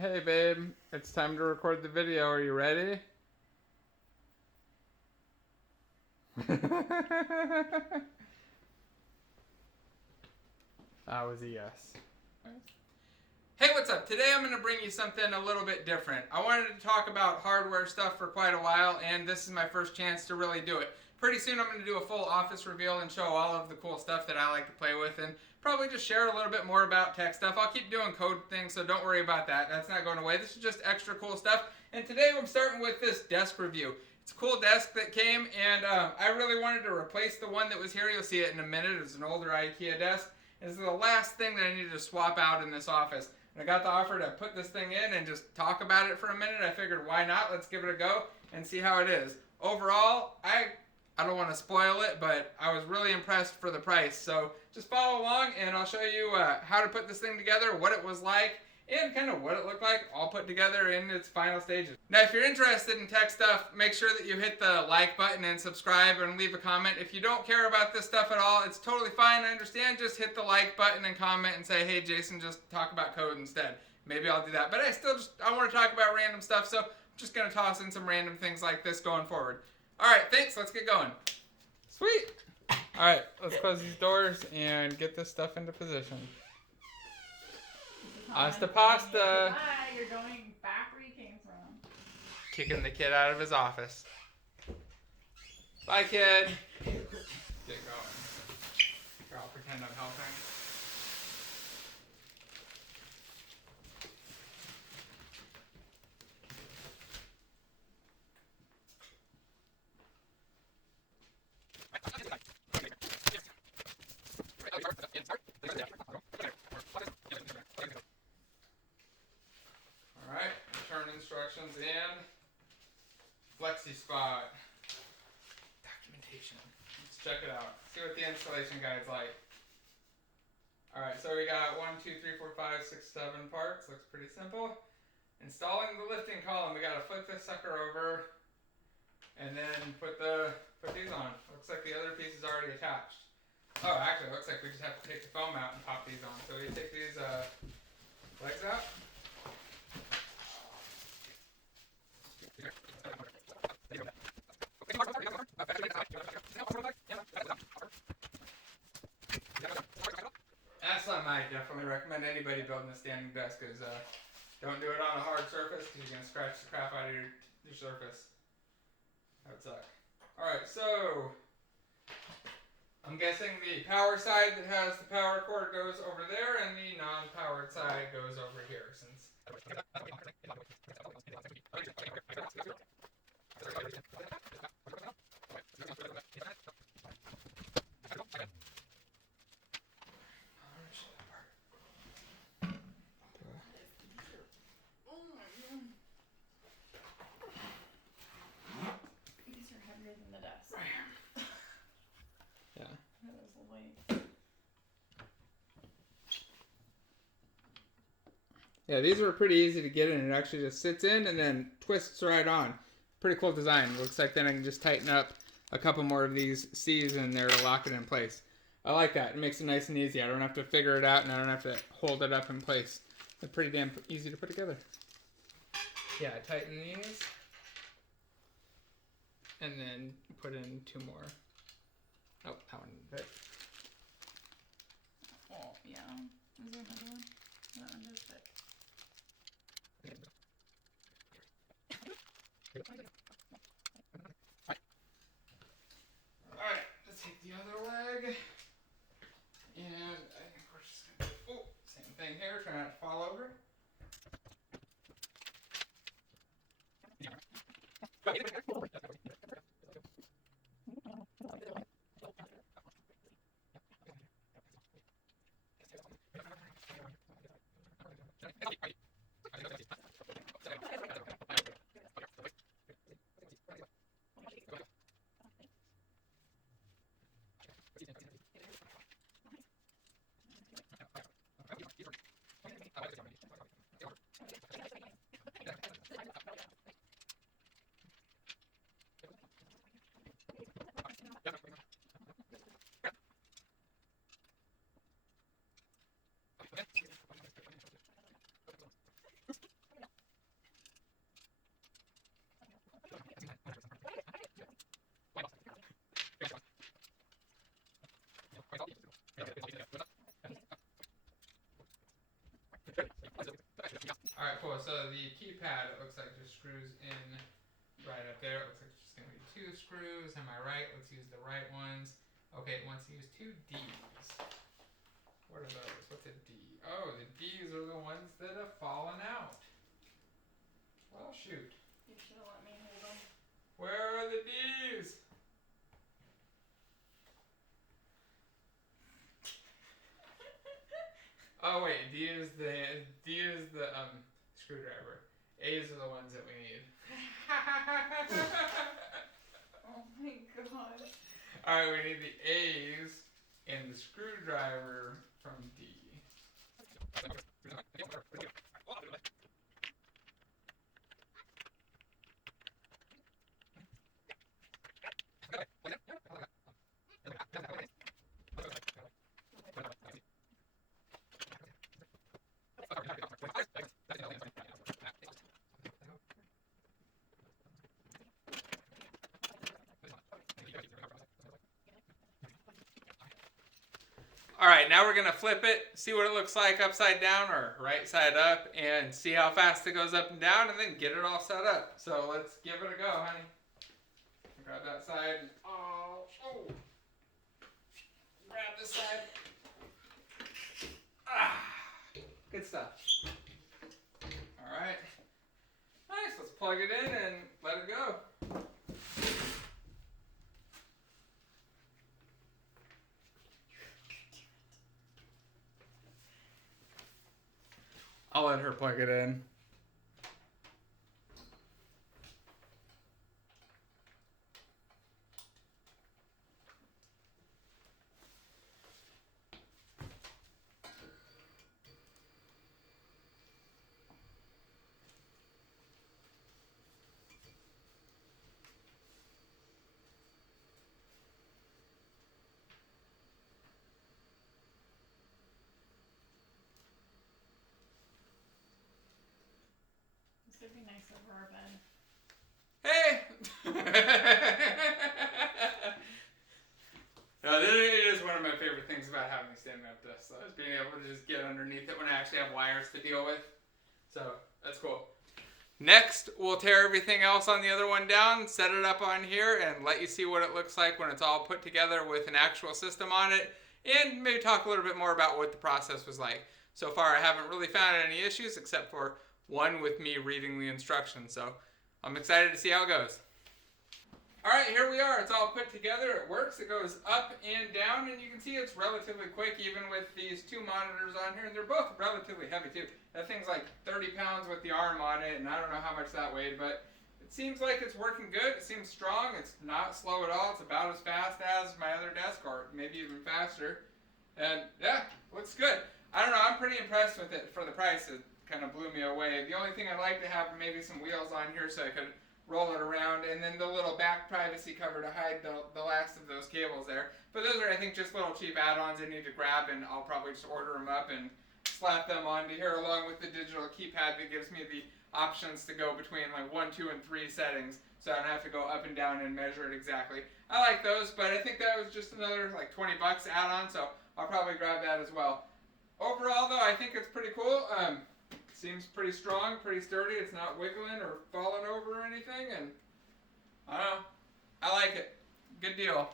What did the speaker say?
Hey babe, it's time to record the video. Are you ready? That was a yes. Hey, what's up? Today I'm going to bring you something a little bit different. I wanted to talk about hardware stuff for quite a while, and this is my first chance to really do it. Pretty soon I'm going to do a full office reveal and show all of the cool stuff that I like to play with, and probably just share a little bit more about tech stuff. I'll keep doing code things, so don't worry about that. That's not going away. This is just extra cool stuff. And today I'm starting with this desk review. It's a cool desk that came, and I really wanted to replace the one that was here. You'll see it in a minute. It's an older Ikea desk. This is the last thing that I needed to swap out in this office. And I got the offer to put this thing in and just talk about it for a minute. I figured, why not? Let's give it a go and see how it is. Overall, I don't want to spoil it, but I was really impressed for the price. So just follow along and I'll show you how to put this thing together, what it was like, and kind of what it looked like all put together in its final stages. Now, if you're interested in tech stuff, make sure that you hit the like button and subscribe and leave a comment. If you don't care about this stuff at all, it's totally fine. I understand. Just hit the like button and comment and say, hey, Jason, just talk about code instead. Maybe I'll do that. But I want to talk about random stuff, so I'm just going to toss in some random things like this going forward. All right, thanks. Let's get going. Sweet. All right, let's close these doors and get this stuff into position. Hasta pasta. Hi, you're going back where you came from. Kicking the kid out of his office. Bye, kid. Get going. Here, I'll pretend I'm helping. Alright, return instructions and flexispot. Documentation. Let's check it out. See what the installation guide's like. Alright, so we got 1, 2, 3, 4, 5, 6, 7 parts. Looks pretty simple. Installing the lifting column. We gotta flip this sucker over and then put these on. Looks like the other piece is already attached. Oh, actually, it looks like we just have to take the foam out and pop these on. So we take these legs out. That's something I definitely recommend anybody building a standing desk is don't do it on a hard surface because you're going to scratch the crap out of your surface. That would suck. Alright, so I'm guessing the power side that has the power cord goes over there and the non-powered side goes over here since These are heavier than the desk. yeah. That was light. Yeah, these were pretty easy to get in. It actually just sits in and then twists right on. Pretty cool design. Looks like then I can just tighten up a couple more of these C's in there to lock it in place. I like that. It makes it nice and easy. I don't have to figure it out and I don't have to hold it up in place. They're pretty damn easy to put together. Yeah, tighten these. And then put in 2 more. Oh, that one didn't fit. Oh, yeah. Is there another one? That one does fit. Alright, let's take the other leg. And I think we're just gonna do, same thing here, try not to fall over. cool. So the keypad, it looks like just screws in right up there. It looks like it's just going to be 2 screws. Am I right? Let's use the right ones. Okay, it wants to use 2 Ds. What are those? What's a D? Oh, the Ds are the ones that have fallen out. Well, shoot. You should have let me hold them. Where are the Ds? Oh wait, D is the screwdriver. A's are the ones that we need. Oh my god. Alright, we need the A's and the screwdriver from D. Alright, now we're going to flip it, see what it looks like upside down or right side up, and see how fast it goes up and down, and then get it all set up. So let's give it a go, honey. Grab that side. Oh. Grab this side. Good stuff. Alright. Nice, let's plug it in and let it go. I'll let her plug it in. This would be nice over our bed. Hey! No, it is one of my favorite things about having a standing up desk, though, is being able to just get underneath it when I actually have wires to deal with. So, that's cool. Next, we'll tear everything else on the other one down, set it up on here, and let you see what it looks like when it's all put together with an actual system on it, and maybe talk a little bit more about what the process was like. So far, I haven't really found any issues, except for one with me reading the instructions, so I'm excited to see how it goes. Alright, here we are. It's all put together. It works. It goes up and down, and you can see it's relatively quick, even with these 2 monitors on here, and they're both relatively heavy, too. That thing's like 30 pounds with the arm on it, and I don't know how much that weighed, but it seems like it's working good. It seems strong. It's not slow at all. It's about as fast as my other desk, or maybe even faster. And, yeah, looks good. I don't know. I'm pretty impressed with it for the price. It kind of blew me away. The only thing I'd like to have are maybe some wheels on here so I could roll it around, and then the little back privacy cover to hide the last of those cables there. But those are, I think, just little cheap add-ons I need to grab, and I'll probably just order them up and slap them onto here, along with the digital keypad that gives me the options to go between like 1, 2, and 3 settings, so I don't have to go up and down and measure it exactly. I like those, but I think that was just another like 20 bucks add-on, so I'll probably grab that as well. Overall, though, I think it's pretty cool. Seems pretty strong, pretty sturdy. It's not wiggling or falling over or anything, and I don't know. I like it. Good deal.